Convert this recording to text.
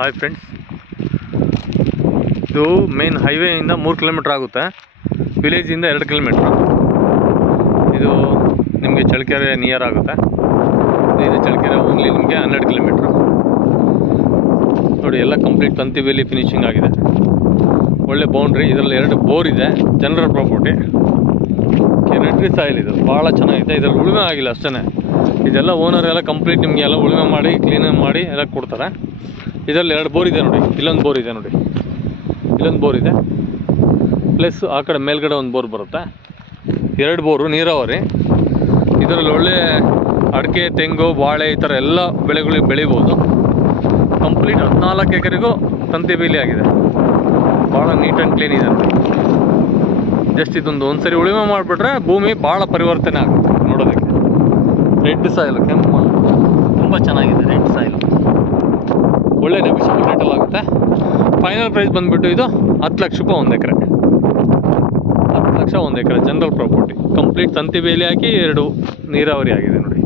Hi friends, ಇದು main ಹೈವೇಯಿಂದ 3 kilometre ಆಗುತ್ತೆ. ವಿಲೇಜಿಂದ 2 kilometre. ಇದು ನಿಮಗೆ ಚಳ್ಳಕೆರೆ ನಿಯರ್ ಆಗುತ್ತೆ. ಇದು ಚಳ್ಳಕೆರೆ ಓನ್ಲಿ ನಿಮಗೆ 12 ಕಿಲೋಮೀಟ್ರ್. ನೋಡಿ, ಎಲ್ಲ ಕಂಪ್ಲೀಟ್ ತಂತಿ ಬೇಲಿ ಫಿನಿಶಿಂಗ್ ಆಗಿದೆ. ಒಳ್ಳೆ ಬೌಂಡ್ರಿ. ಇದರಲ್ಲಿ 2 ಬೋರ್ ಇದೆ. General property. ಕೆನೆಟ್ರಿ ಸಾಯಿಲ್ ಇದು ಭಾಳ ಚೆನ್ನಾಗಿದೆ. ಇದರಲ್ಲಿ ಉಳುಮೆ ಆಗಿಲ್ಲ ಅಷ್ಟೇ. ಇದೆಲ್ಲ ಓನರ್ ಎಲ್ಲ ಕಂಪ್ಲೀಟ್ ನಿಮಗೆ ಎಲ್ಲ ಉಳುಮೆ ಮಾಡಿ ಕ್ಲೀನ್ ಮಾಡಿ ಎಲ್ಲ ಕೊಡ್ತಾರೆ. ಇದರಲ್ಲಿ 2 ಬೋರ್ ಇದೆ ನೋಡಿ. ಇಲ್ಲೊಂದು ಬೋರ್ ಇದೆ ನೋಡಿ, ಇಲ್ಲೊಂದು ಬೋರ್ ಇದೆ. ಪ್ಲಸ್ ಆ ಕಡೆ ಮೇಲ್ಗಡೆ ಒಂದು ಬೋರ್ ಬರುತ್ತೆ. 2 ಬೋರು ನೀರಾವರಿ. ಇದರಲ್ಲಿ ಒಳ್ಳೆ ಅಡಿಕೆ, ತೆಂಗು, ಬಾಳೆ ಈ ಥರ ಎಲ್ಲ ಬೆಳೆಗಳಿಗೆ ಬೆಳಿಬೋದು. ಕಂಪ್ಲೀಟ್ 14 ಎಕರೆಗೂ ತಂತಿ ಬೇಲಿ ಆಗಿದೆ. ಭಾಳ ನೀಟ್ ಆ್ಯಂಡ್ ಕ್ಲೀನ್ ಇದೆ ನೋಡಿ. ಜಸ್ಟ್ ಇದೊಂದು ಸರಿ ಉಳುಮೆ ಮಾಡಿಬಿಟ್ರೆ ಭೂಮಿ ಭಾಳ ಪರಿವರ್ತನೆ ಆಗುತ್ತೆ ನೋಡೋದಕ್ಕೆ. ರೆಡ್ ಸಾಯಿಲು, ಕೆಂಪು ಮಣ್ಣು, ತುಂಬ ಚೆನ್ನಾಗಿದೆ ರೆಡ್ ಸಾಯಿಲು. ಒಳ್ಳೆ ನೆಗೋಷಿಯಬಲ್ ರೇಟಲ್ಲಿ ಆಗುತ್ತೆ. ಫೈನಲ್ ಪ್ರೈಸ್ ಬಂದುಬಿಟ್ಟು ಇದು 10 ಲಕ್ಷ ರೂಪಾಯಿ 1 ಎಕರೆ. 10 ಲಕ್ಷ 1 ಎಕರೆ ಜನರಲ್ ಪ್ರಾಪರ್ಟಿ. ಕಂಪ್ಲೀಟ್ ತಂತಿ ಬೇಲಿ ಹಾಕಿ 2 ನೀರಾವರಿ ಆಗಿದೆ ನೋಡಿ.